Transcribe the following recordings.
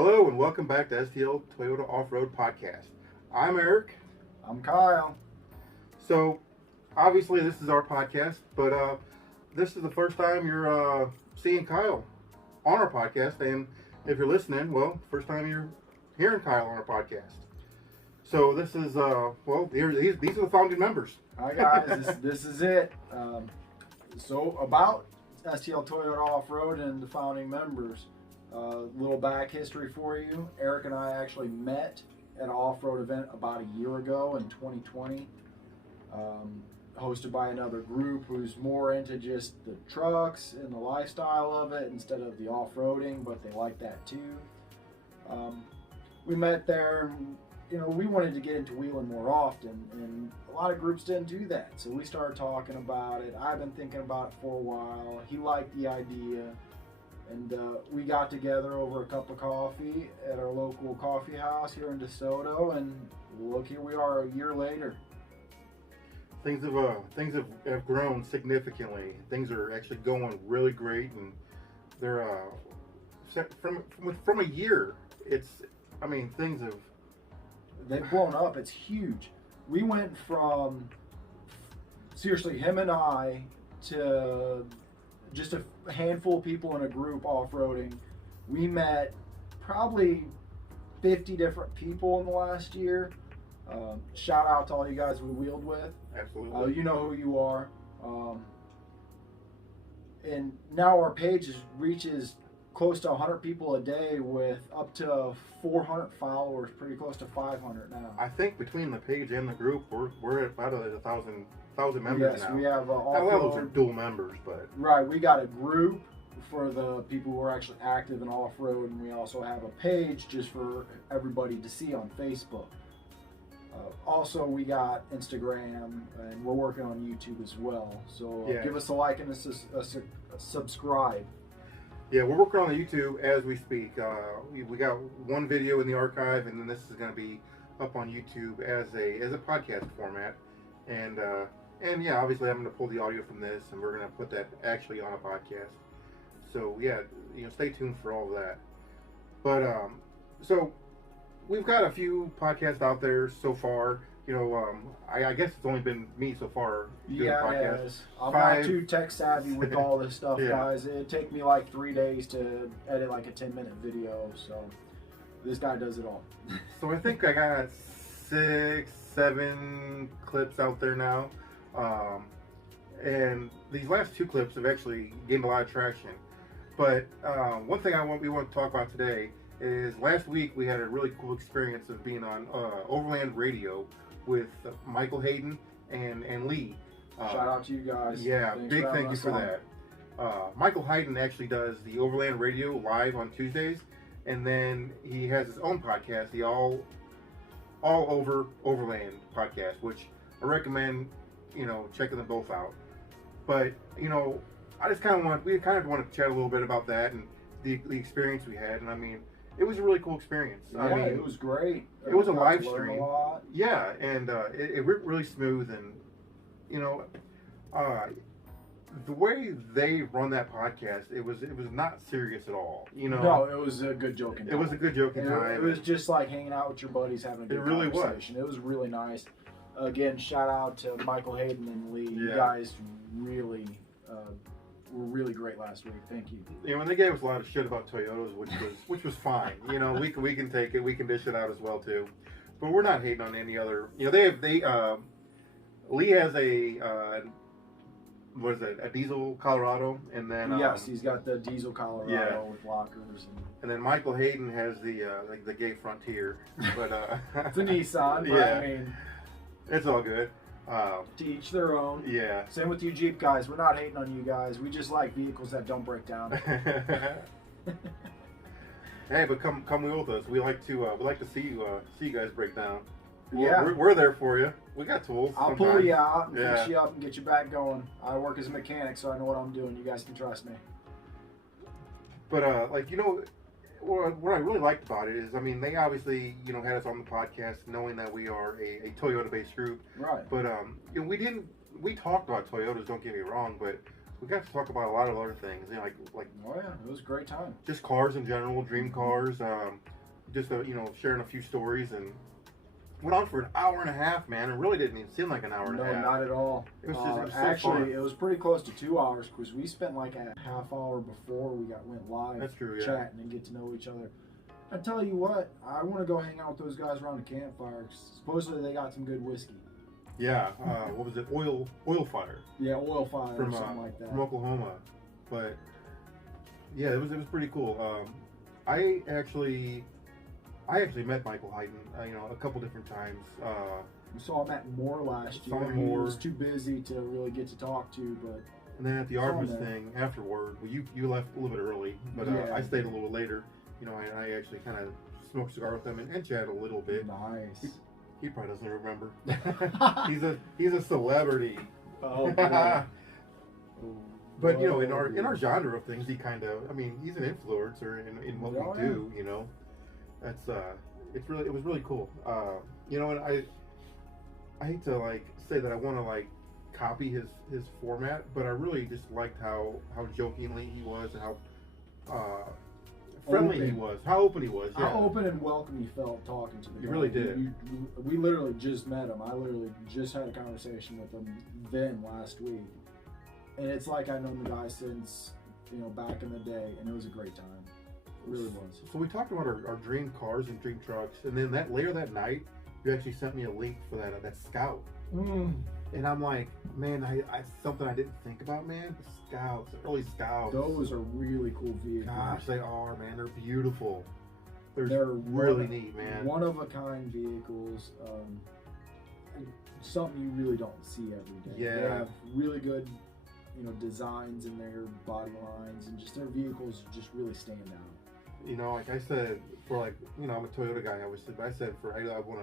Hello and welcome back to Stl Toyota Off-Road Podcast. I'm Eric. I'm Kyle. So, obviously this is our podcast, but this is the first time you're seeing Kyle on our podcast, and if you're listening, well, first time you're hearing Kyle on our podcast. So this is, these are the founding members. Hi guys, this is it. So about Stl Toyota Off-Road and the founding members. Little back history for you. Eric and I actually met at an off-road event about a year ago in 2020, hosted by another group who's more into just the trucks and the lifestyle of it instead of the off-roading, but they like that too. We met there, and we wanted to get into wheeling more often, and a lot of groups didn't do that, so we started talking about it. I've been thinking about it for a while. He liked the idea. And we got together over a cup of coffee at our local coffee house here in DeSoto, and look, here we are a year later. Things have grown significantly. Things are actually going really great, and they're from a year. Things have They've blown up. It's huge. We went from seriously him and I to just a handful of people in a group off-roading. We met probably 50 different people in the last year. Shout out to all you guys we wheeled with. Absolutely. You know who you are. And now our page reaches close to 100 people a day with up to 400 followers, pretty close to 500 now. I think between the page and the group, we're at about 1,000 members now. Yes, we have all those are dual members, but right, we got a group for the people who are actually active in off-road, and we also have a page just for everybody to see on Facebook. Also, we got Instagram, and we're working on YouTube as well. So give us a like and a subscribe. Yeah, we're working on the YouTube as we speak. We got one video in the archive, and then this is going to be up on YouTube as a podcast format. And yeah, obviously I'm going to pull the audio from this, and we're going to put that actually on a podcast. So yeah, stay tuned for all of that. But so we've got a few podcasts out there so far. I guess it's only been me so far doing podcasts. I'm not too tech savvy with all this stuff, Yeah. guys. It'd take me like 3 days to edit like a 10-minute video, so this guy does it all. So I think I got 6, 7 clips out there now. And these last 2 clips have actually gained a lot of traction. But one thing we want to talk about today is last week we had a really cool experience of being on Overland Radio with Michael Hayden and Lee. Shout out to you guys. Yeah, Thanks big for having thank you us for on. that. Michael Hayden actually does the Overland Radio live on Tuesdays, and then he has his own podcast, the All Over Overland podcast, which I recommend checking them both out. But I just we kind of want to chat a little bit about that and the experience we had, and I mean, it was a really cool experience. Yeah, I mean, it was great. It was a Got live to learn stream. a lot. Yeah, and it went really smooth, and the way they run that podcast, it was not serious at all. No, it was a good joking time. It was a good joking time. It was just like hanging out with your buddies, having a good really was. conversation. It was really nice. Again, shout out to Michael Hayden and Lee. You Yeah. guys really were really great last week. Thank you. When they gave us a lot of shit about Toyotas, which was fine. We can take it. We can dish it out as well too. But we're not hating on any other. Lee has a a diesel Colorado, and then Yes, he's got the diesel Colorado Yeah. with lockers. and then Michael Hayden has the gay Frontier, but It's a Nissan, but Yeah. I mean, it's all good. to each their own. Yeah. Same with you Jeep guys. We're not hating on you guys. We just like vehicles that don't break down. Hey, but come wheel with us. We like to see you guys break down. Yeah. We're there for you. We got tools. I'll sometimes. pull you out and Yeah. fix you up and get you back going. I work as a mechanic, so I know what I'm doing. You guys can trust me. But what I really liked about it is, I mean, they obviously had us on the podcast knowing that we are a Toyota based group. Right. But we talked about Toyotas. Don't get me wrong, but we got to talk about a lot of other things. You know, like Oh yeah, it was a great time. just cars in general, dream cars. Just you know, sharing a few stories, and went on for an hour and a half, man. It really didn't even seem like an hour and a half. No, not at all. It was just it was so actually, fun. it was pretty close to 2 hours because we spent like a half hour before we went live. That's true, yeah. Chatting and get to know each other. I tell you what, I want to go hang out with those guys around the campfire. Supposedly they got some good whiskey. Yeah, what was it? Oil Fire. Yeah, Oil Fire From, or something like that. From Oklahoma. But yeah, it was pretty cool. I actually met Michael Hyten, you know, a couple different times. We saw him at Moore last year. Saw him He Moore. was too busy to really get to talk to, but And then at the Saw Artemis him there. thing afterward, well, you left a little bit early, but Yeah. I stayed a little later. You know, I actually kind of smoked a cigar with him and chatted a little bit. nice. He probably doesn't remember. he's a celebrity. Oh, boy. But you know, in our genre of things, he kind of, I mean, he's an influencer in what Oh, we do. You know, that's it was really cool. You know, and I hate to like say that I want to like copy his format, but I really just liked how jokingly he was and how friendly he was, how open he was. Yeah. How open and welcome he felt talking to the He guy. really did. We literally just met him. I literally just had a conversation with him then last week. And it's like I've known the guy since, you know, back in the day, and it was a great time. It really was. So we talked about our dream cars and dream trucks, and then later that night, you actually sent me a link for that Scout. And I'm like, man, I something I didn't think about, man. The Scouts, the early Scouts. Those are really cool vehicles. Gosh, they are, man. They're beautiful. They're really neat, man. One of a kind vehicles. Something you really don't see every day. Yeah. They have really good, you know, designs in their body lines, and just their vehicles just really stand out. You know, like I said, for like, you know, I'm a Toyota guy. I always said, but I said for I want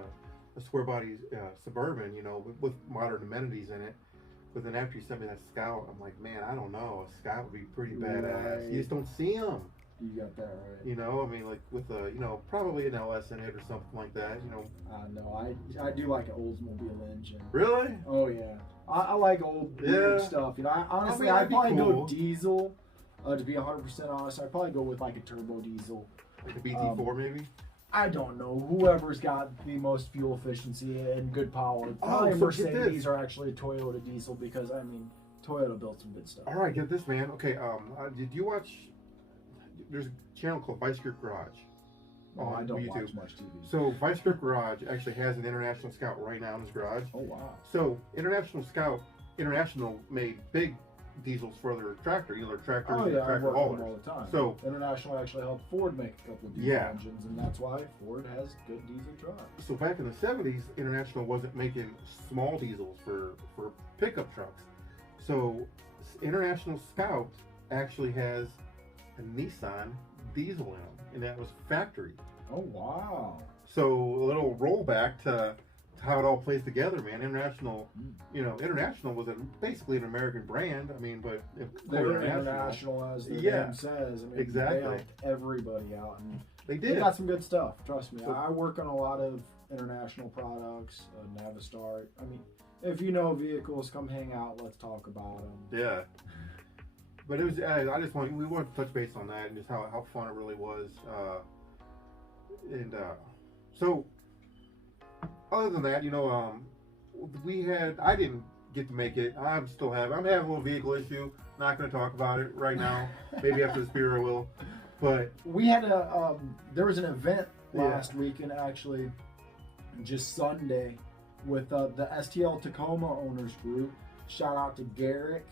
a square body Suburban, you know, with modern amenities in it. But then after you sent me that Scout, I'm like, man, I don't know. A Scout would be pretty badass. Right. You just don't see them. You got that right. You know, I mean, like with a, you know, probably an LS in it or something like that. You know. No, I do like an Oldsmobile engine. Really? Oh yeah, I like old weird stuff. You know, honestly, I'd probably go diesel. To be 100% honest, I'd probably go with like a turbo diesel. Like a BT4 maybe? I don't know. Whoever's got the most fuel efficiency and good power. Probably a so get this. Mercedes or actually a Toyota diesel, because I mean, Toyota built some good stuff. All right, get this, man. Okay, did you watch? There's a channel called Vice Grip Garage. Oh, I don't YouTube. watch much TV. So Vice Grip Garage actually has an International Scout right now in his garage. Oh wow. So International made big diesels for their tractor, you know, their tractors Oh and yeah, I tractor work with haulers. them all the time. So International actually helped Ford make a couple of diesel Yeah. engines, and that's why Ford has good diesel trucks. so back in the 70s, International wasn't making small diesels for pickup trucks. So International Scout actually has a Nissan diesel in them, and that was factory. Oh wow. So a little rollback to how it all plays together, man. International, you know, International was basically an American brand. I mean, but They were international, as the Yeah, name says. I mean, exactly. They helped everybody out, and They they did. got some good stuff. Trust me. So- I work on a lot of international products. Navistar. I mean, if you know vehicles, come hang out. Let's talk about them. Yeah. But it was. We want to touch base on that and just how fun it really was. So other than that, you know, I didn't get to make it. I'm having a little vehicle issue. Not going to talk about it right now. Maybe after the spear I will. But We had there was an event last weekend, actually, just Sunday, with the STL Tacoma owners group. Shout out to Garrick,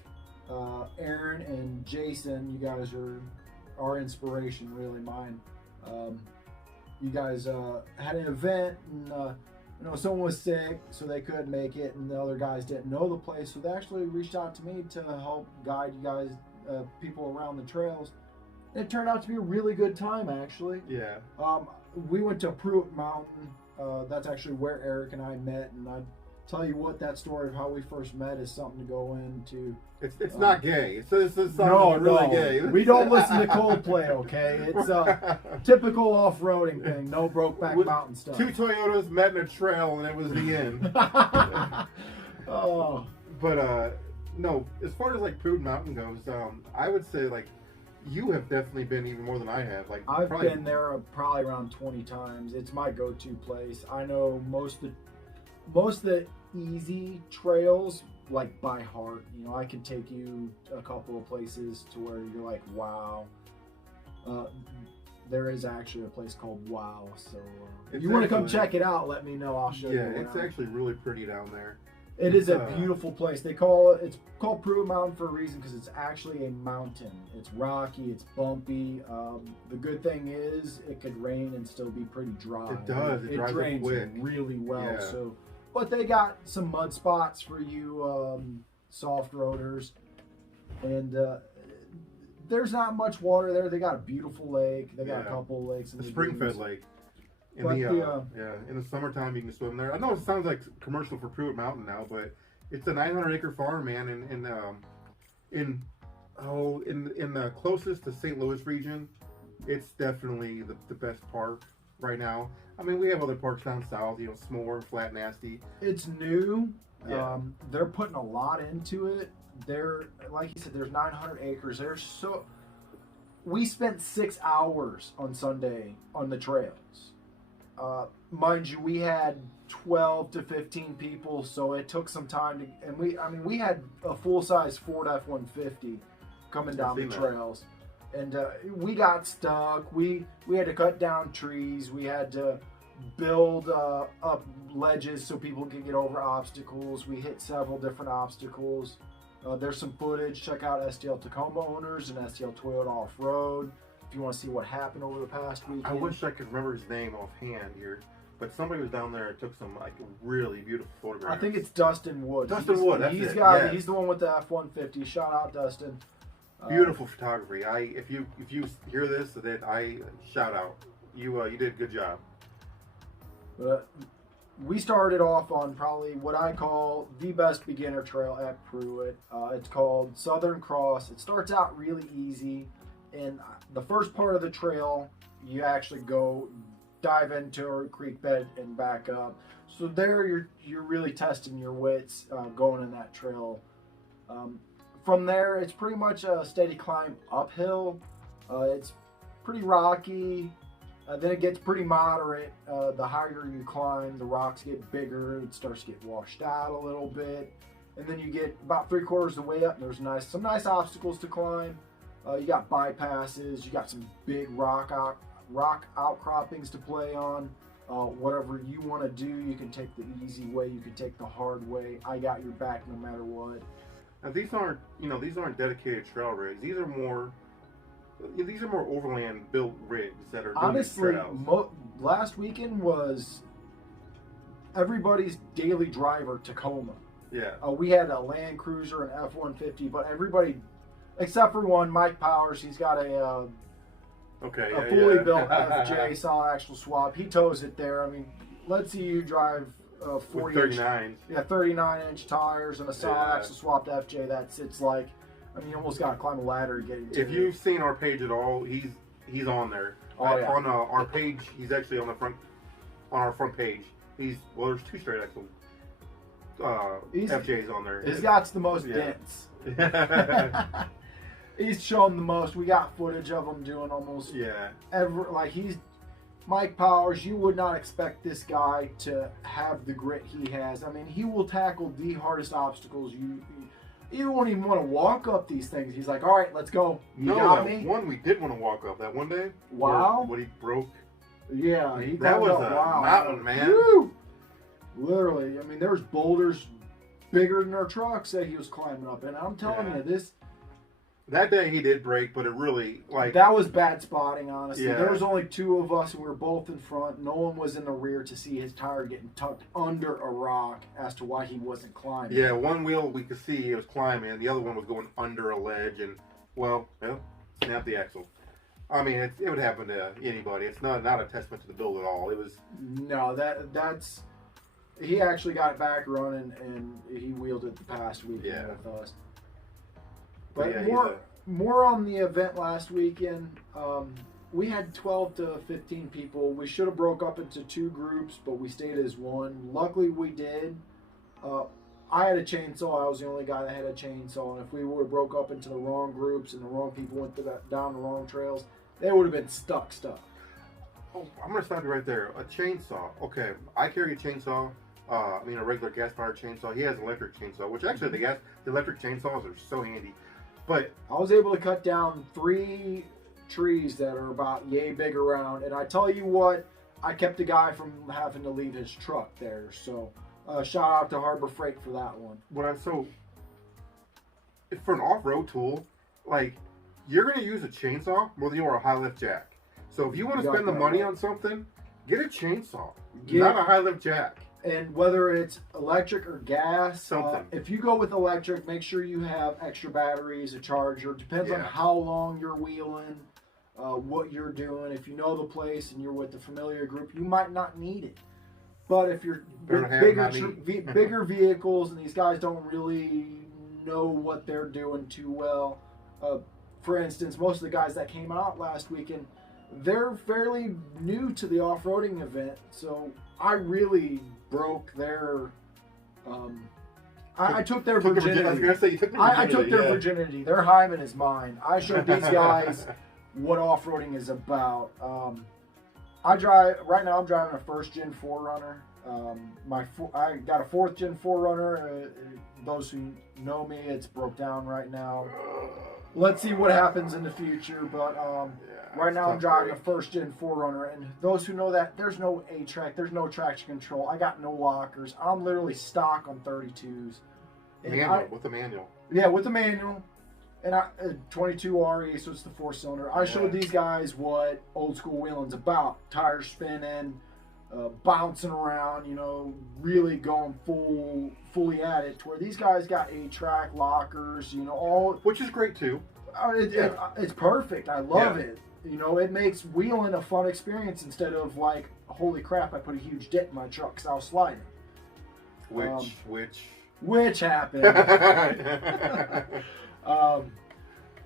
Aaron, and Jason. You guys are our inspiration, really, mine. You guys had an event, and you know, someone was sick, so they couldn't make it, and the other guys didn't know the place, so they actually reached out to me to help guide you guys, people around the trails. It turned out to be a really good time, actually. yeah. We went to Pruitt Mountain. That's actually where Eric and I met, and I tell you what, that story of how we first met is something to go into. It's not gay. It's something really gay. We don't listen to Coldplay, okay? It's a typical off-roading thing. No Brokeback Mountain stuff. Two Toyotas met in a trail, and it was the end. Oh, But no, as far as like Pruden Mountain goes, I would say like you have definitely been even more than I have. Like I've probably, been there probably around 20 times. It's my go-to place. I know most of the easy trails like by heart. You know, I can take you a couple of places to where you're like, wow. There is actually a place called Wow. So if you want to come check it out, let me know. I'll show you. Yeah, it's actually really pretty down there. It's a beautiful place. It's called Pruitt Mountain for a reason because it's actually a mountain. It's rocky, it's bumpy. The good thing is it could rain and still be pretty dry. It does. It drains quick. Really well. Yeah. So, but they got some mud spots for you soft roaders, and there's not much water there. They got a beautiful lake. They got a couple of lakes. The spring-fed lake. In the summertime you can swim there. I know it sounds like commercial for Pruitt Mountain now, but it's a 900-acre farm, man, in the closest to St. Louis region. It's definitely the best park right now. I mean, we have other parks down south, you know, S'more, Flat Nasty. It's new. Yeah. They're putting a lot into it. Like you said, there's 900 acres. We spent 6 hours on Sunday on the trails. Mind you, we had 12 to 15 people, so it took some time to. And we had a full-size Ford F-150 coming down the trails, and we got stuck. We had to cut down trees. We had to build up ledges so people could get over obstacles. We hit several different obstacles. There's some footage. Check out Stl Tacoma owners and Stl Toyota off-road if you want to see what happened over the past weekend. I wish I could remember his name offhand here, but somebody was down there and took some like really beautiful photographs. I think it's Dustin Wood. He's the one with the F-150. Shout out Dustin. Beautiful photography. If you hear this, that I shout out. You did a good job. But we started off on probably what I call the best beginner trail at Pruitt. It's called Southern Cross. It starts out really easy, and the first part of the trail, you actually dive into a creek bed and back up. So there, you're really testing your wits going in that trail. From there, it's pretty much a steady climb uphill. It's pretty rocky. Then it gets pretty moderate. The higher you climb, the rocks get bigger. It starts to get washed out a little bit. And then you get about 3/4 of the way up, and there's some nice obstacles to climb. You got bypasses. You got some big rock outcroppings to play on. Whatever you want to do, you can take the easy way. You can take the hard way. I got your back no matter what. Now these aren't dedicated trail rigs. These are more overland built rigs that are doing these trails. Last weekend was everybody's daily driver Tacoma. Yeah. We had a Land Cruiser, an F-150, but everybody except for one, Mike Powers, he's got a fully built FJ solid axle swap. He tows it there. I mean, let's see you drive 40 39s. Yeah, 39-inch tires and a solid axle swapped FJ. It's like, I mean, you almost got to climb a ladder to get into If you've seen our page at all, he's on there. On our page, he's actually on our front page. There's 2 straight axle FJs on there. He's got the most dents. He's shown the most. We got footage of him doing almost Mike Powers. You would not expect this guy to have the grit he has. I mean, he will tackle the hardest obstacles. You won't even want to walk up these things. He's like, all right, let's go. One we did want to walk up that one day. Wow. What he broke. Yeah, that was a mountain, man. Woo! Literally, I mean, there was boulders bigger than our trucks that he was climbing up, and I'm telling you, this. That day he did break, but it really that was bad spotting, honestly. Yeah. There was only 2 of us, and we were both in front. No one was in the rear to see his tire getting tucked under a rock as to why he wasn't climbing. Yeah, one wheel we could see he was climbing, the other one was going under a ledge, and snapped the axle. I mean, it would happen to anybody. It's not a testament to the build at all. It was that's. He actually got it back running, and he wheeled it the past weekend with us. But more on the event last weekend. We had 12 to 15 people. We should have broke up into 2 groups, but we stayed as one. Luckily, we did. I had a chainsaw. I was the only guy that had a chainsaw. And if we would have broke up into the wrong groups and the wrong people went down the wrong trails, they would have been stuck. Oh, I'm going to stop you right there. A chainsaw. Okay, I carry a chainsaw. A regular gas-powered chainsaw. He has an electric chainsaw, which actually the electric chainsaws are so handy. But I was able to cut down 3 trees that are about yay big around. And I tell you what, I kept the guy from having to leave his truck there. So shout out to Harbor Freight for that one. For an off-road tool, like, you're going to use a chainsaw more than you are a high-lift jack. So if you want to spend the money on something, get a chainsaw, not a high-lift jack. And whether it's electric or gas, something. If you go with electric, make sure you have extra batteries, a charger. Depends on how long you're wheeling, what you're doing. If you know the place and you're with the familiar group, you might not need it. But if you're bigger vehicles and these guys don't really know what they're doing too well, for instance, most of the guys that came out last weekend, they're fairly new to the off-roading event, so I really broke their. I took their virginity. I was gonna say you took their virginity. I took their virginity. Their hymen is mine. I showed these guys what off-roading is about. I'm driving a first-gen 4Runner. I got a 4th-gen 4Runner. Those who know me, it's broke down right now. Let's see what happens in the future, but right now I'm driving a 1st-gen 4Runner, and those who know that, there's no A-track, there's no traction control, I got no lockers, I'm literally stock on 32s. With the manual. Yeah, with the manual, and 22 RE, so it's the 4-cylinder. I showed these guys what old school wheeling's about, tires spinning, bouncing around, really going fully at it, to where these guys got A-track, lockers, all. Which is great too. It's perfect. I love it. It makes wheeling a fun experience instead of like, holy crap, I put a huge dent in my truck because I was sliding. Which happened.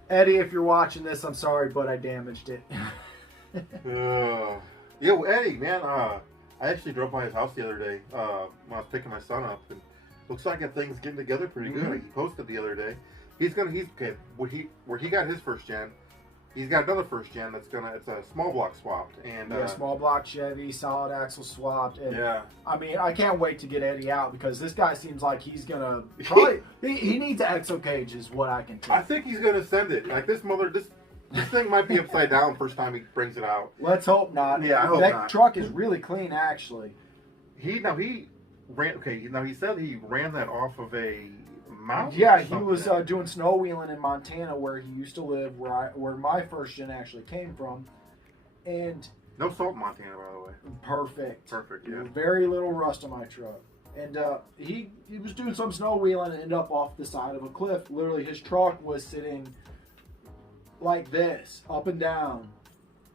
Eddie, if you're watching this, I'm sorry, but I damaged it. Eddie, man, I actually drove by his house the other day when I was picking my son up, and looks like that thing's getting together pretty good. He posted the other day. Where he got his 1st-gen. He's got another 1st-gen it's a small block swapped, and small block Chevy, solid axle swapped, and I mean, I can't wait to get Eddie out because this guy seems like he's gonna probably he needs an exo cage, is what I can tell. I think he's gonna send it. Like this thing might be upside down first time he brings it out. Let's hope not. Yeah, I hope that not. Truck is really clean, actually. He said he ran that off of a mountain. Yeah, he was doing snow wheeling in Montana, where he used to live, where my 1st-gen actually came from, and no salt in Montana, by the way. Perfect. Yeah. Very little rust on my truck, and he was doing some snow wheeling and ended up off the side of a cliff. Literally, his truck was sitting like this, up and down,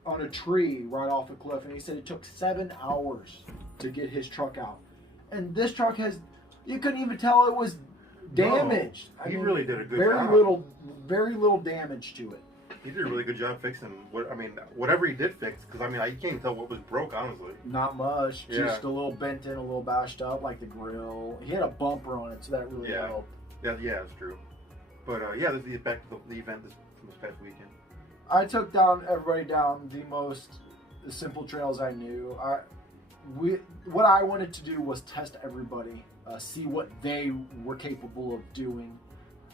on a tree right off a cliff, and he said it took 7 hours to get his truck out. And this truck you couldn't even tell it was damaged. No, he really did a good job. Very little damage to it. He did a really good job fixing whatever he did fix, because you can't tell what was broke, honestly. Not much, just a little bent in, a little bashed up, like the grill. He had a bumper on it, so that really helped. Yeah, that's true. But this is back to the event this past weekend. I took everybody down the most simple trails I knew. What I wanted to do was test everybody, see what they were capable of doing.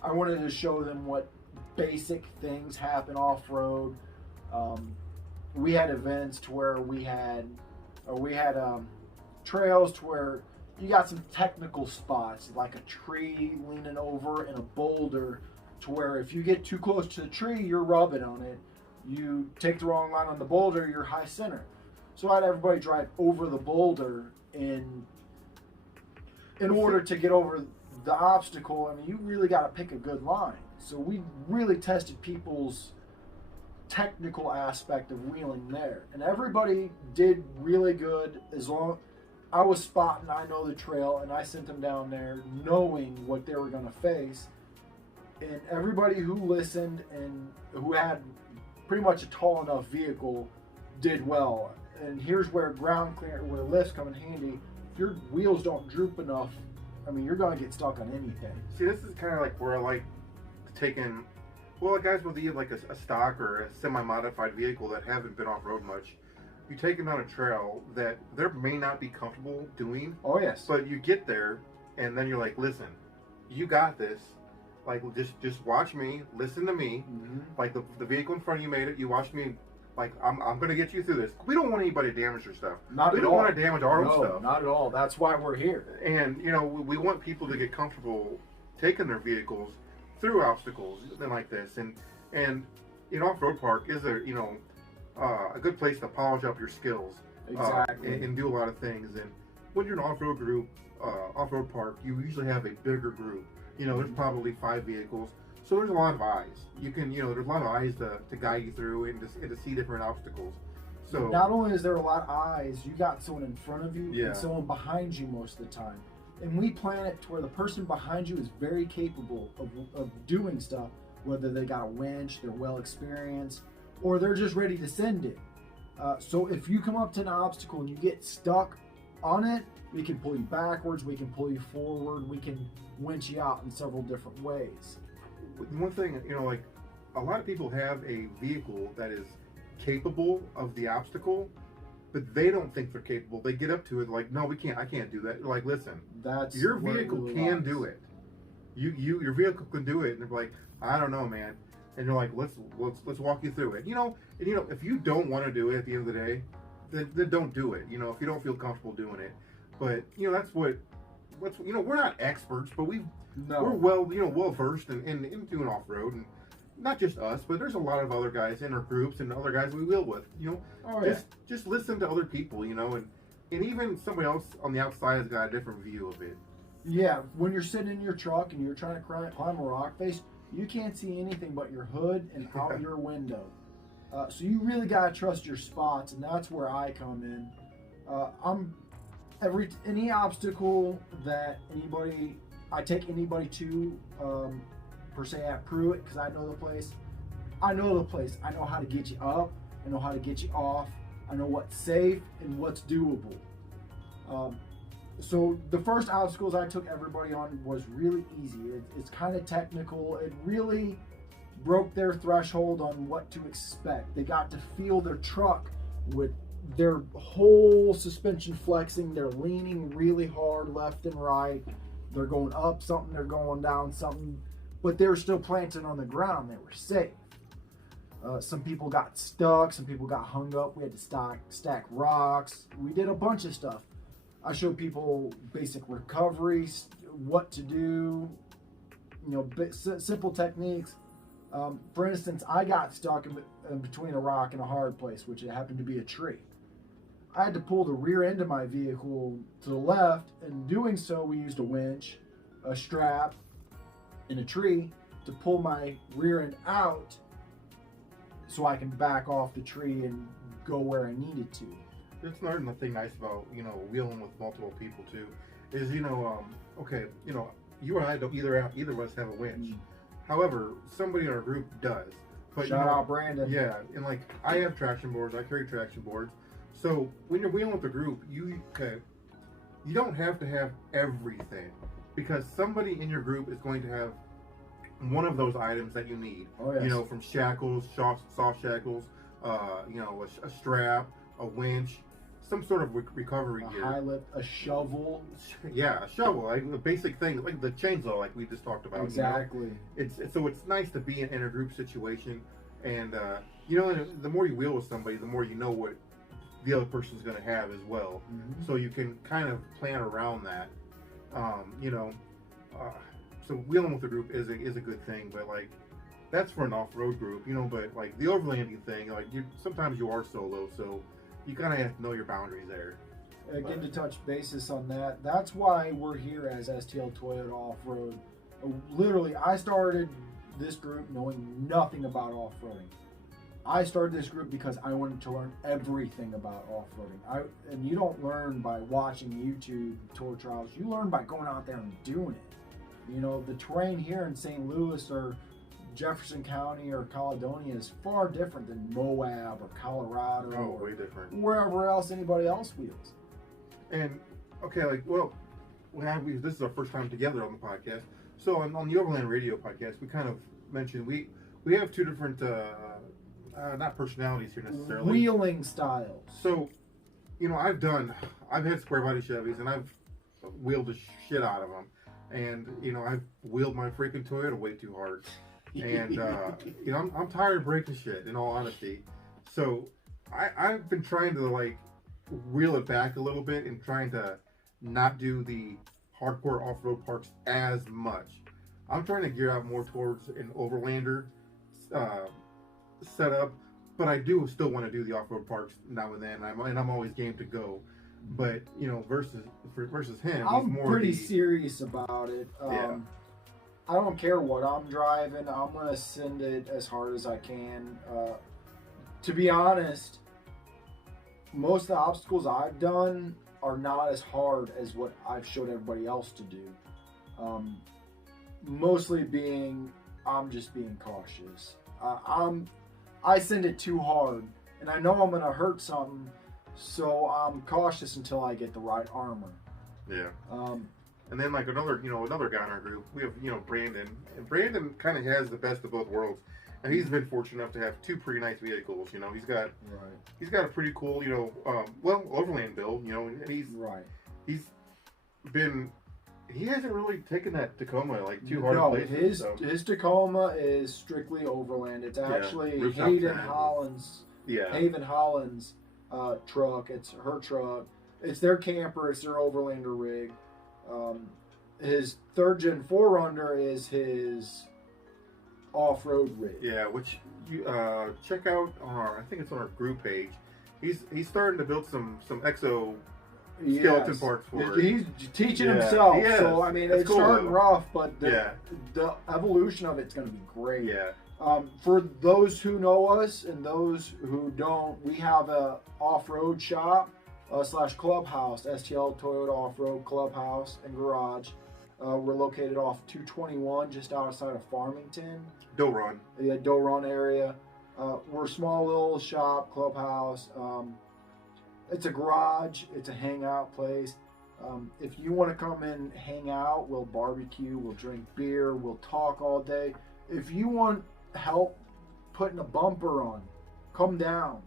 I wanted to show them what basic things happen off-road. We had events to where we had trails to where you got some technical spots, like a tree leaning over and a boulder, to where if you get too close to the tree, you're rubbing on it. You take the wrong line on the boulder, you're high center. So I had everybody drive over the boulder in order to get over the obstacle. I mean, you really got to pick a good line. So we really tested people's technical aspect of wheeling there, and everybody did really good. As long I was spotting, I know the trail, and I sent them down there knowing what they were going to face. And everybody who listened and who had pretty much a tall enough vehicle did well. And here's where ground clearance, where lifts come in handy. If your wheels don't droop enough I mean, you're going to get stuck on anything. See, this is kind of like where I like taking, well, guys with either like a stock or a semi-modified vehicle that haven't been off-road much, you take them down a trail that they may not be comfortable doing. Oh, yes. But you get there, and then you're like, listen, you got this. Like, just watch me, listen to me. Mm-hmm. Like, the vehicle in front of you made it, you watch me. Like, I'm going to get you through this. We don't want anybody to damage your stuff. We don't want to damage our own stuff. Not at all. That's why we're here. And, you know, we want people to get comfortable taking their vehicles through obstacles and like this. And you know, off-road park is a good place to polish up your skills. Exactly. And do a lot of things. And when you're in an off-road group, off-road park, you usually have a bigger group. You know, there's probably 5 vehicles. So there's a lot of eyes. You can, you know, there's a lot of eyes to guide you through and to see different obstacles. So not only is there a lot of eyes, you got someone in front of you Yeah. and someone behind you most of the time. And we plan it to where the person behind you is very capable of doing stuff, whether they got a winch, they're well experienced, or they're just ready to send it. So if you come up to an obstacle and you get stuck on it, we can pull you backwards, we can pull you forward, we can winch you out in several different ways. one thing, you know, like a lot of people have a vehicle that is capable of the obstacle, but they don't think they're capable. They get up to it like, no, we can't. I can't do that. Like, listen, That's your where it vehicle really can lies. do it. Your vehicle can do it. And they're like, I don't know, man. And you're like, let's walk you through it. You know, and you know, if you don't want to do it at the end of the day, then don't do it. You know, if you don't feel comfortable doing it. But you know, that's what you know. We're not experts, but we're well versed in doing off road, and not just us, but there's a lot of other guys in our groups and other guys we wheel with. You know, just listen to other people. You know, and even somebody else on the outside has got a different view of it. Yeah, when you're sitting in your truck and you're trying to climb a rock face, you can't see anything but your hood and out your window. So you really gotta trust your spots, and that's where I come in. Any obstacle that I take anybody to, per se at Pruitt, because I know the place. I know how to get you up. I know how to get you off. I know what's safe and what's doable. So the first obstacles I took everybody on was really easy. It's kind of technical. It really broke their threshold on what to expect. They got to feel their truck with their whole suspension flexing. They're leaning really hard left and right. They're going up something, they're going down something, but they were still planted on the ground. They were safe. Some people got stuck, some people got hung up. We had to stack rocks. We did a bunch of stuff. I showed people basic recoveries, what to do, you know, simple techniques. For instance, I got stuck in between a rock and a hard place, which it happened to be a tree. I had to pull the rear end of my vehicle to the left, and doing so, we used a winch, a strap, and a tree to pull my rear end out so I can back off the tree and go where I needed to. That's another thing nice about, you know, wheeling with multiple people too, is, you know, okay, you know, you or I don't either of us have a winch. However, somebody in our group does. But Shout out Brandon. Yeah, and like I have traction boards, I carry traction boards. So when you're wheeling with the group, you don't have to have everything, because somebody in your group is going to have one of those items that you need. Oh, yes. You know, from shackles, soft shackles, you know, a strap, a winch, some sort of recovery gear. A high lift, a shovel. Yeah, a shovel, like a basic thing, like the chainsaw, like we just talked about. Exactly. You know? It's nice to be in a group situation, and you know, the more you wheel with somebody, the more you know what the other person's going to have as well. Mm-hmm. So you can kind of plan around that. You know, so wheeling with a group is a good thing, but like that's for an off-road group, you know. But like the overlanding thing, like sometimes you are solo, so you kind of have to know your boundaries there. Again, to touch basis on that, that's why we're here as STL Toyota Off-Road. Literally, I started this group knowing nothing about off-roading. I started this group because I wanted to learn everything about off-roading. And you don't learn by watching YouTube tour trials. You learn by going out there and doing it. You know, the terrain here in St. Louis or Jefferson County or Caledonia is far different than Moab or Colorado. Way different. Wherever else anybody else wheels. And okay, like, well, this is our first time together on the podcast. So on the Overland Radio podcast, we kind of mentioned we have two different not personalities here necessarily. Wheeling styles. So, I've had square body Chevys and I've wheeled the shit out of them, and I've wheeled my freaking Toyota way too hard, and I'm tired of breaking shit. In all honesty, so I've been trying to like reel it back a little bit and trying to not do the hardcore off-road parks as much. I'm trying to gear out more towards an Overlander setup, but I do still want to do the off-road parks now and then. I'm always game to go. But versus him, I'm he's more pretty serious about it. I don't care what I'm driving. I'm gonna send it as hard as I can. To be honest, most of the obstacles I've done are not as hard as what I've showed everybody else to do. Mostly being, I'm just being cautious. I send it too hard, and I know I'm gonna hurt something, so I'm cautious until I get the right armor. Yeah. And then like another guy in our group, we have Brandon, and Brandon kind of has the best of both worlds. And he's been fortunate enough to have two pretty nice vehicles. He's got a pretty cool, Overland build. And he hasn't really taken that Tacoma like too hard. No, his Tacoma is strictly Overland. It's actually Haven Holland's truck. It's her truck. It's their camper. It's their Overlander rig. His 3rd gen 4Runner is his off-road rig. Yeah, which you check out on I think it's on our group page. He's starting to build some exo skeleton parts for it. He's teaching himself. So I mean, it's cool, starting rough, but the evolution of it's going to be great. Yeah. For those who know us and those who don't, we have a off-road shop / clubhouse, Stl Toyota Off-Road Clubhouse and Garage. We're located off 221, just outside of Farmington. Doe Run. Yeah, Doe Run area. We're a small little shop, clubhouse. It's a garage. It's a hangout place. If you want to come and hang out, we'll barbecue. We'll drink beer. We'll talk all day. If you want help putting a bumper on, come down.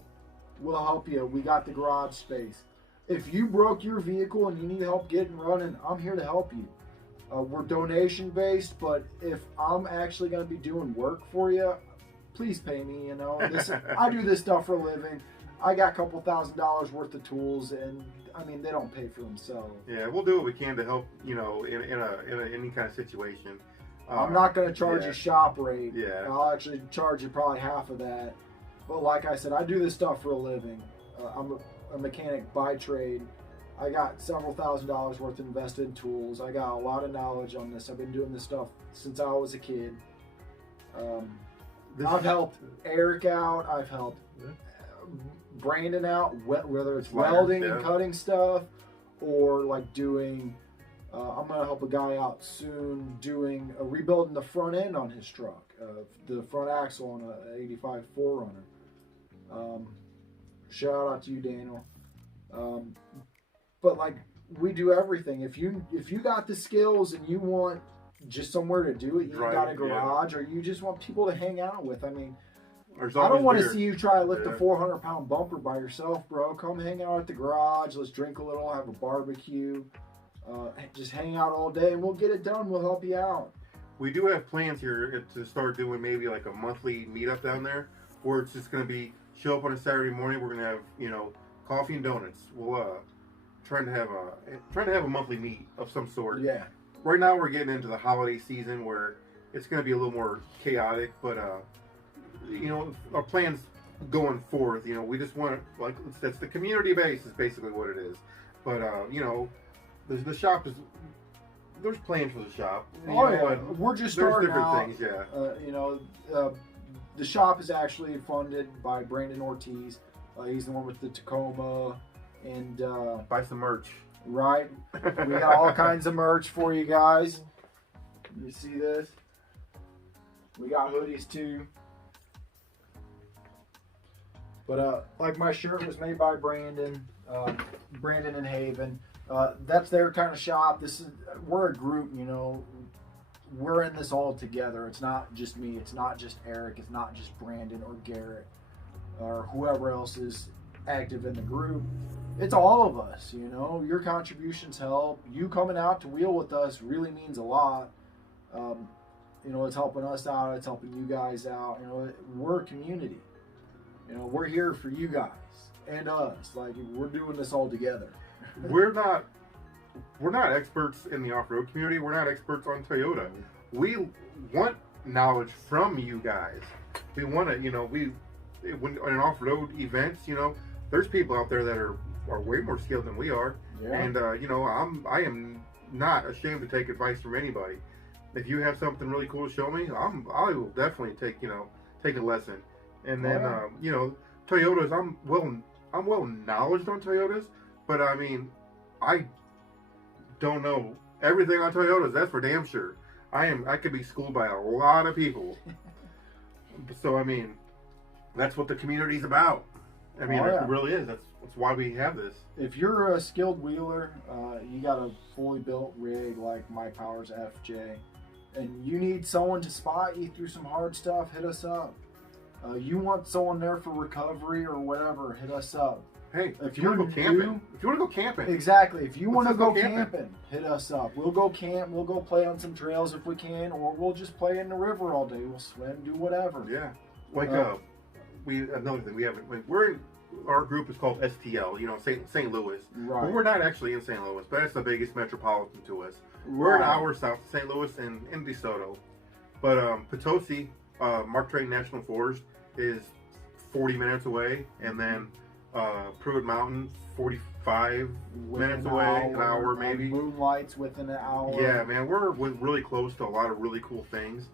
We'll help you. We got the garage space. If you broke your vehicle and you need help getting running, I'm here to help you. We're donation based, but if I'm actually going to be doing work for you, please pay me. I do this stuff for a living. I got a couple $1,000s worth of tools, and I mean, they don't pay for themselves. Yeah, we'll do what we can to help. In any kind of situation. I'm not going to charge you shop rate. Yeah. I'll actually charge you probably half of that. But like I said, I do this stuff for a living. I'm a mechanic by trade. I got several $1,000s worth invested in tools. I got a lot of knowledge on this. I've been doing this stuff since I was a kid. I've helped Eric out. I've helped Brandon out, whether it's welding and cutting stuff, or like doing. I'm gonna help a guy out soon doing rebuilding the front end on his truck, the front axle on a '85 4Runner. Shout out to you, Daniel. But like, we do everything. If you got the skills and you want just somewhere to do it, you got a garage, or you just want people to hang out with. I mean, I don't want to see you try to lift a 400-pound bumper by yourself, bro. Come hang out at the garage. Let's drink a little, have a barbecue, just hang out all day, and we'll get it done. We'll help you out. We do have plans here to start doing maybe like a monthly meetup down there, where it's just going to be show up on a Saturday morning. We're going to have coffee and donuts. We'll trying to have a monthly meet of some sort. Yeah. Right now we're getting into the holiday season where it's going to be a little more chaotic, but our plans going forth, we just want to, like, that's the community base is basically what it is. But the shop is, there's plans for the shop. We're just starting out. There's different things, the shop is actually funded by Brandon Ortiz. He's the one with the Tacoma. And buy some merch. Right. We got all kinds of merch for you guys. You see this? We got hoodies too. But like my shirt was made by Brandon in Haven. That's their kind of shop. We're a group, you know. We're in this all together. It's not just me. It's not just Eric. It's not just Brandon or Garrett or whoever else is active in the group. It's all of us, you know. Your contributions help. You coming out to wheel with us really means a lot. You know, it's helping us out. It's helping you guys out. You know, we're a community. You know, we're here for you guys and us. Like, we're doing this all together. We're not experts in the off-road community. We're not experts on Toyota. We want knowledge from you guys. We want to, you know, when in off-road events, you know, there's people out there that are way more skilled than we are. Yeah. And you know, I am not ashamed to take advice from anybody. If you have something really cool to show me, I will definitely take a lesson. And then you know, Toyotas, I'm well knowledge on Toyotas, but I mean, I don't know everything on Toyotas. That's for damn sure. I could be schooled by a lot of people. So I mean, that's what the community's about. I mean, it really is. That's why we have this. If you're a skilled wheeler, you got a fully built rig like My Power's FJ, and you need someone to spot you through some hard stuff, hit us up. You want someone there for recovery or whatever, hit us up. Hey, if you want to go camping. Exactly. If you want to go camping, hit us up. We'll go camp. We'll go play on some trails if we can, or we'll just play in the river all day. We'll swim, do whatever. Yeah. Like another thing we haven't. Our group is called STL. You know, St. Louis. Right. Well, we're not actually in St. Louis, but that's the biggest metropolitan to us. We're an hour south of St. Louis and in DeSoto. But Potosi, Mark Twain National Forest, is 40 minutes away, and then Pruitt Mountain, 45 minutes away, an hour maybe. Moonlights within an hour. Yeah, man, we're really close to a lot of really cool things.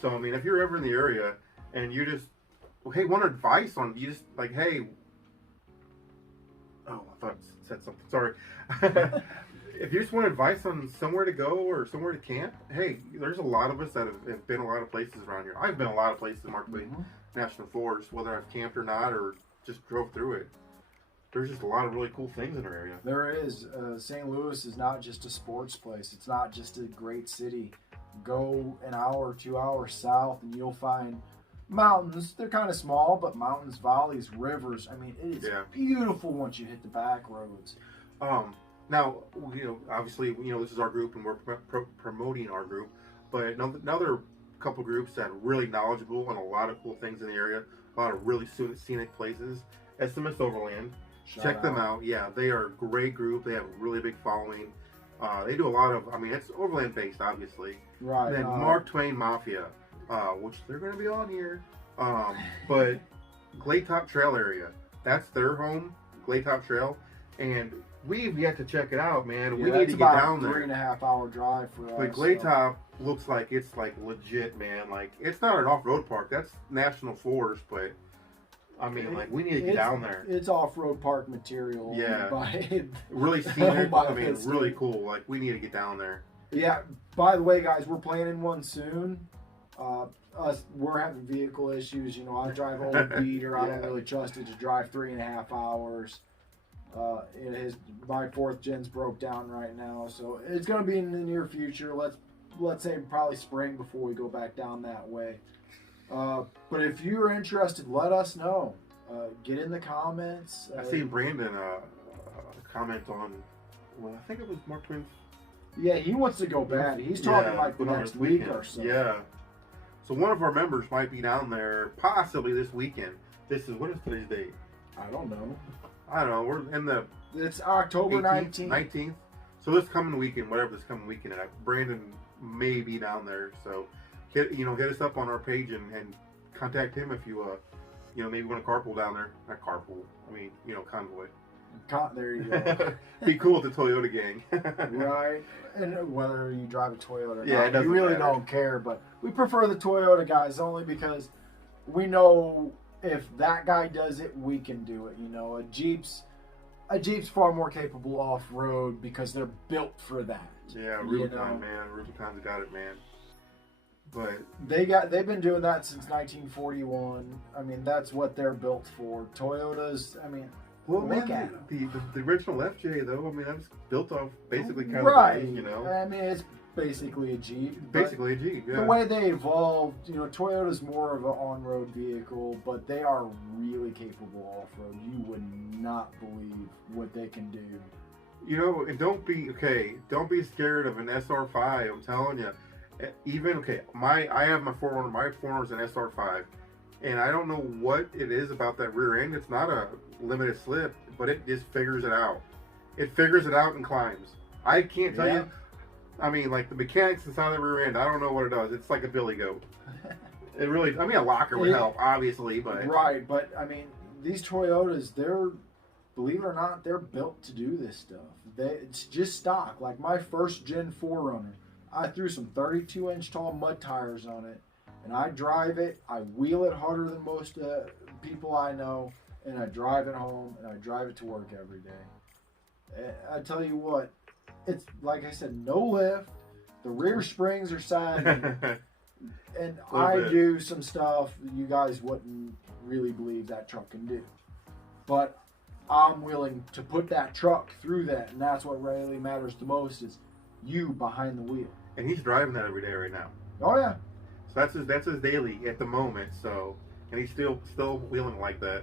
So I mean, if you're ever in the area and you just, hey, want advice on, you just like, hey, oh, I thought I said something. Sorry. If you just want advice on somewhere to go or somewhere to camp, hey, there's a lot of us that have been a lot of places around here. I've been a lot of places in Mark Twain National Forest, whether I've camped or not, or just drove through it. There's just a lot of really cool things in our area. There is. St. Louis is not just a sports place. It's not just a great city. Go an hour, 2 hours south, and you'll find mountains. They're kind of small, but mountains, valleys, rivers. I mean, it is beautiful once you hit the back roads. Now, you know, obviously, you know, this is our group, and we're promoting our group. But another couple groups that are really knowledgeable on a lot of cool things in the area, a lot of really scenic places. SMS Overland. Check them out. Yeah, they are a great group. They have a really big following. They do a lot of, I mean, it's Overland based, obviously. Right. And then Mark Twain Mafia, which they're going to be on here. But Glaytop Trail area, that's their home, Glaytop Trail. And we've yet to check it out, man. Yeah, we need to get down there. 3.5 hour drive for us. But Glaytop looks like it's like legit, man. Like, it's not an off-road park. That's National Forest, but I mean, like, we need to get down there. It's off-road park material. Yeah. Really scenic. I mean, really cool. Like, we need to get down there. Yeah. By the way, guys, we're planning one soon. We're having vehicle issues. You know, I drive an old beater. I don't really trust it to drive 3.5 hours. My 4th gen's broke down right now, so it's going to be in the near future. Let's say probably spring before we go back down that way. But if you're interested, let us know. Get in the comments. I seen Brandon comment on, well, I think it was Mark Twain's. Yeah, he wants to go bad. He's talking like the next week or so. Yeah. So one of our members might be down there possibly this weekend. What is today's date? I don't know. We're in the... It's October 19th. 19th. So this coming weekend, whatever this coming weekend, Brandon may be down there. So hit us up on our page and contact him if you maybe want to carpool down there. Not carpool. I mean, convoy. There you go. Be cool with the Toyota gang. Right. And whether you drive a Toyota or not, we really don't care. But we prefer the Toyota guys only because we know if that guy does it, we can do it. You know, a Jeep's far more capable off-road because they're built for that. Yeah, Rubicon, man. Rubicon's got it, man. But they've been doing that since 1941. I mean, that's what they're built for. Toyotas, I mean, well, look man, at the original FJ though. I mean, that was built off basically kind right. of, you know. I mean, it's basically a Jeep. Basically a Jeep. Yeah. The way they evolved, you know, Toyota's more of an on-road vehicle, but they are really capable off-road. You would not believe what they can do. You know, and don't be scared of an SR5. I'm telling you. Even I have my 4Runner. My 4Runner's an SR5, and I don't know what it is about that rear end. It's not a limited slip, but it just figures it out. It figures it out and climbs. I can't tell you. I mean, like the mechanics inside the rear end, I don't know what it does. It's like a billy goat. It really. I mean, a locker would help, obviously, but right. But I mean, these Toyotas, believe it or not, they're built to do this stuff. It's just stock. Like my first Gen 4Runner. I threw some 32-inch tall mud tires on it, and I drive it. I wheel it harder than most people I know, and I drive it home, and I drive it to work every day. And I tell you what, it's like I said, no lift. The rear springs are sagging, and I do some stuff you guys wouldn't really believe that truck can do. But I'm willing to put that truck through that, and that's what really matters the most is you behind the wheel. And he's driving that every day right now. Oh yeah. So that's his daily at the moment. So, and he's still wheeling like that.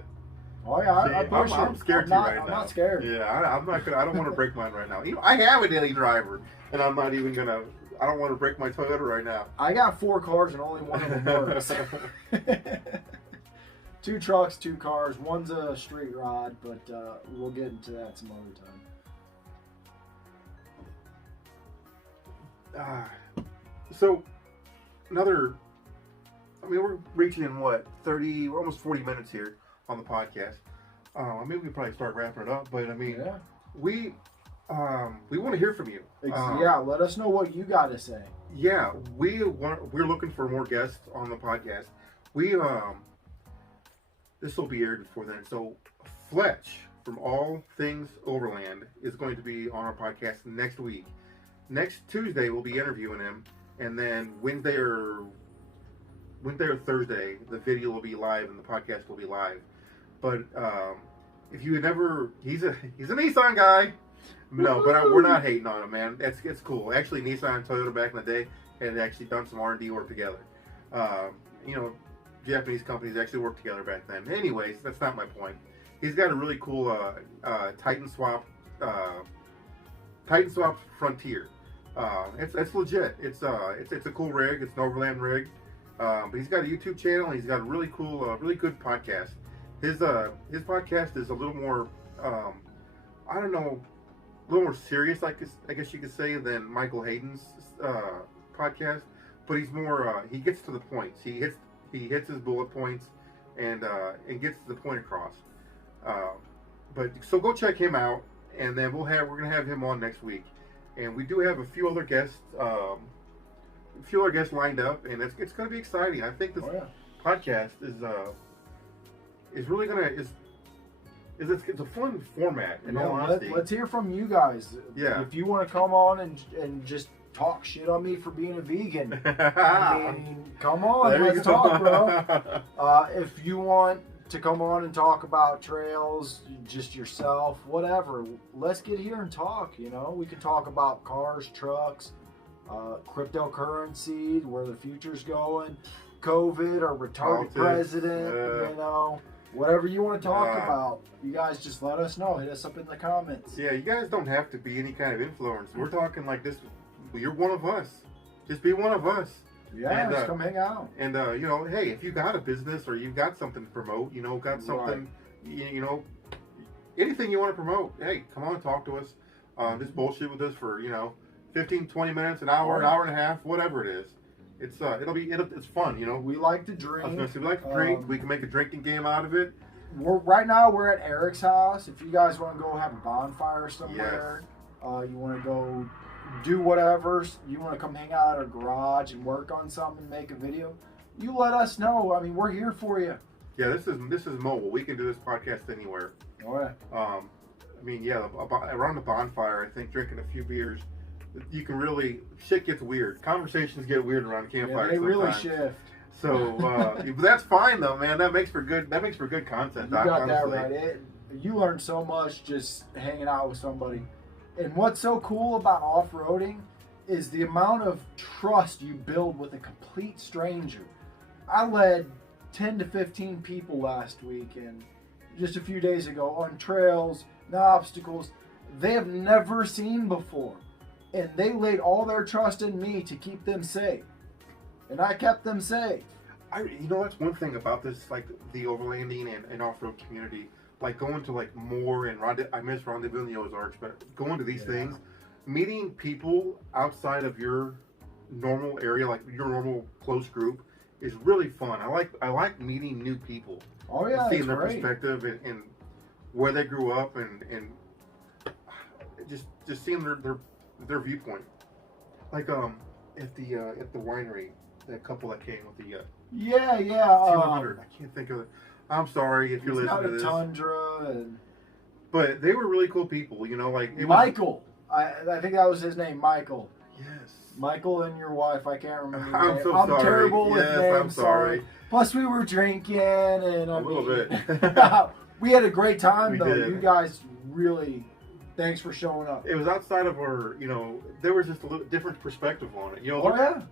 Oh yeah, I'm scared now. I'm not scared. Yeah, I'm not gonna. I don't want to break mine right now. You know, I have a daily driver, and I'm not even gonna. I don't want to break my Toyota right now. I got 4 cars and only one of them works. 2 trucks, 2 cars. One's a street rod, but we'll get into that some other time. So another, I mean, we're reaching what, 30, we're almost 40 minutes here on the podcast. Maybe we probably start wrapping it up, but I mean, we want to hear from you. Yeah, let us know what you got to say. Yeah, we're looking for more guests on the podcast. This will be aired before then. So Fletch from All Things Overland is going to be on our podcast next week. Next Tuesday, we'll be interviewing him, and then Wednesday or Thursday, the video will be live and the podcast will be live. But if you had never, he's a Nissan guy. No, but we're not hating on him, man. It's cool. Actually, Nissan and Toyota back in the day had actually done some R&D work together. You know, Japanese companies actually worked together back then. Anyways, that's not my point. He's got a really cool Titan Swap Frontier. It's legit. It's a cool rig. It's an Overland rig. But he's got a YouTube channel. And he's got a really cool, really good podcast. His podcast is a little more, I don't know, a little more serious, I guess you could say, than Michael Hayden's podcast. But he's more, he gets to the points. He hits his bullet points and gets the point across. But so go check him out, and then we're gonna have him on next week. And we do have a few other guests lined up, and it's going to be exciting. I think this podcast is really it's a fun format. In all honesty, let's hear from you guys. Yeah, if you want to come on and just talk shit on me for being a vegan, I mean, come on, let's talk, bro. If you want to come on and talk about trails, just yourself, whatever, let's get here and talk. You know, we can talk about cars, trucks, cryptocurrency, where the future's going, COVID, or retarded president, you know, whatever you want to talk about. You guys just let us know. Hit us up in the comments. Yeah, you guys don't have to be any kind of influencer. We're talking like this. You're one of us. Just be one of us. Yeah, just come hang out. And, you know, hey, if you got a business or you've got something to promote, you know, got something, you know, anything you want to promote, hey, come on, talk to us. Just bullshit with us for, you know, 15, 20 minutes, an hour and a half, whatever it is. It's it's fun, you know. We like to drink. We like to drink. We can make a drinking game out of it. Right now we're at Eric's house. If you guys want to go have a bonfire somewhere, you want to go do whatever, you want to come hang out at our garage and work on something, make a video, you let us know. I mean, we're here for you. Yeah, this is mobile. We can do this podcast anywhere. All right. I mean, yeah, around the bonfire, I think drinking a few beers you can really shit gets weird. Conversations get weird around campfires. They really sometimes. shift. So but that's fine though, man. That makes for good content. You got honestly. that right. You learn so much just hanging out with somebody. And what's so cool about off-roading is the amount of trust you build with a complete stranger. I led 10 to 15 people last week and just a few days ago on trails and obstacles they have never seen before. And they laid all their trust in me to keep them safe. And I kept them safe. You know, that's one thing about this, like the overlanding and off-road community, like going to like more and I miss Rendezvous in the Ozarks, but going to these things, meeting people outside of your normal area, like your normal close group, is really fun. I like meeting new people. Oh yeah, seeing their great. perspective and where they grew up and just seeing their viewpoint. Like at the winery, that couple that came with the yeah. I can't think of it. I'm sorry if you're listening to this. Tundra But they were really cool people, you know, like Michael. I think that was his name, Michael. Yes. Michael and your wife, I can't remember. I'm so I'm sorry. terrible with Yes, names. I'm sorry. Plus, we were drinking and A little bit. we had a great time We though. did. You guys really, thanks for showing up. It was outside of our, you know, there was just a little different perspective on it. You know,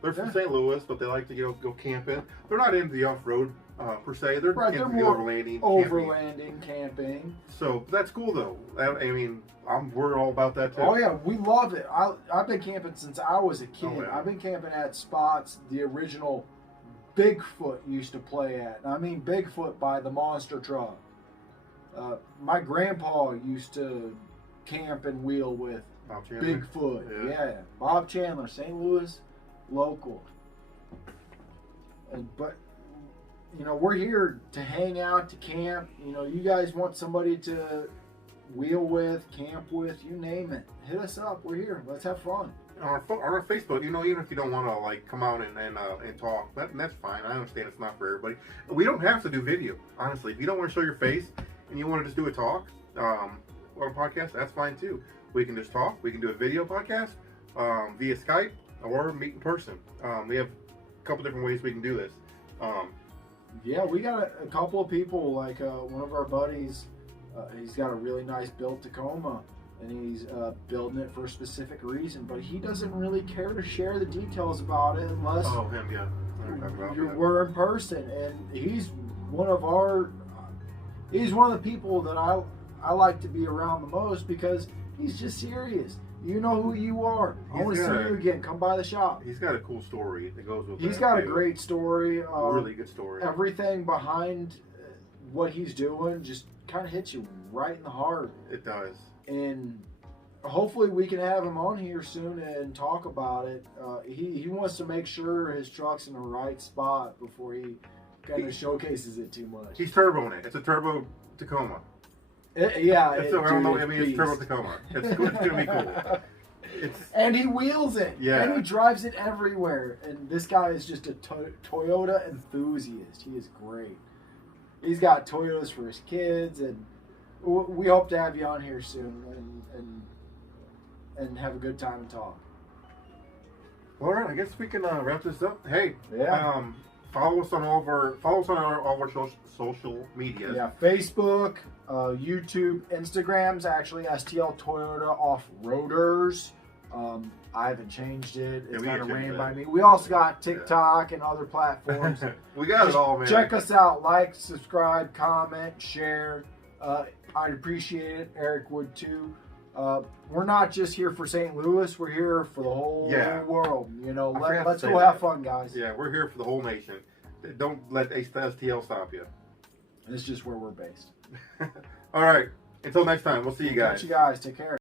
they're from yeah. St. Louis, but they like to go camping. They're not into the off-road per se. They're into the more overlanding, camping. So that's cool though. I mean, we're all about that too. Oh yeah, we love it. I've been camping since I was a kid. Oh, yeah. I've been camping at spots the original Bigfoot used to play at. I mean Bigfoot by the monster truck. My grandpa used to camp and wheel with Bob Chandler. Bigfoot. Yeah. Bob Chandler, St. Louis, local. But you know, we're here to hang out, to camp. You know, you guys want somebody to wheel with, camp with, you name it. Hit us up. We're here. Let's have fun. On our Facebook, you know, even if you don't want to like come out and talk, that's fine. I understand it's not for everybody. We don't have to do video, honestly. If you don't want to show your face and you want to just do a talk or a podcast, that's fine too. We can just talk. We can do a video podcast via Skype or meet in person. We have a couple different ways we can do this. Yeah, we got a couple of people, like one of our buddies, he's got a really nice built Tacoma, and he's building it for a specific reason, but he doesn't really care to share the details about it unless we're in person. And he's one of the people that I like to be around the most because he's just serious. You know who you are. I want to see you again. Come by the shop. He's got a cool story that goes with it. He's got a great story. Really good story. Everything behind what he's doing just kind of hits you right in the heart. It does. And hopefully we can have him on here soon and talk about it. He wants to make sure his truck's in the right spot before he kind of showcases it too much. He's turboing it. It's a turbo Tacoma. It's turbo Tacoma. It's going to be cool. And he wheels it. Yeah. And he drives it everywhere. And this guy is just a Toyota enthusiast. He is great. He's got Toyotas for his kids, and we hope to have you on here soon and have a good time and talk. All right, I guess we can wrap this up. Hey, yeah. Follow us on all of our social media. Yeah, Facebook, YouTube, Instagram's actually STL Toyota Off-Roaders. I haven't changed it. It's kind of ran by me. We also got TikTok and other platforms. We got it all, man. Check us out. Like, subscribe, comment, share. I'd appreciate it. Eric would too. We're not just here for St. Louis. We're here for the whole world. You know, let's go have fun, guys. Yeah, we're here for the whole nation. Don't let STL stop you. It's just where we're based. All right. Until next time, we'll see you guys. Catch you guys. Take care.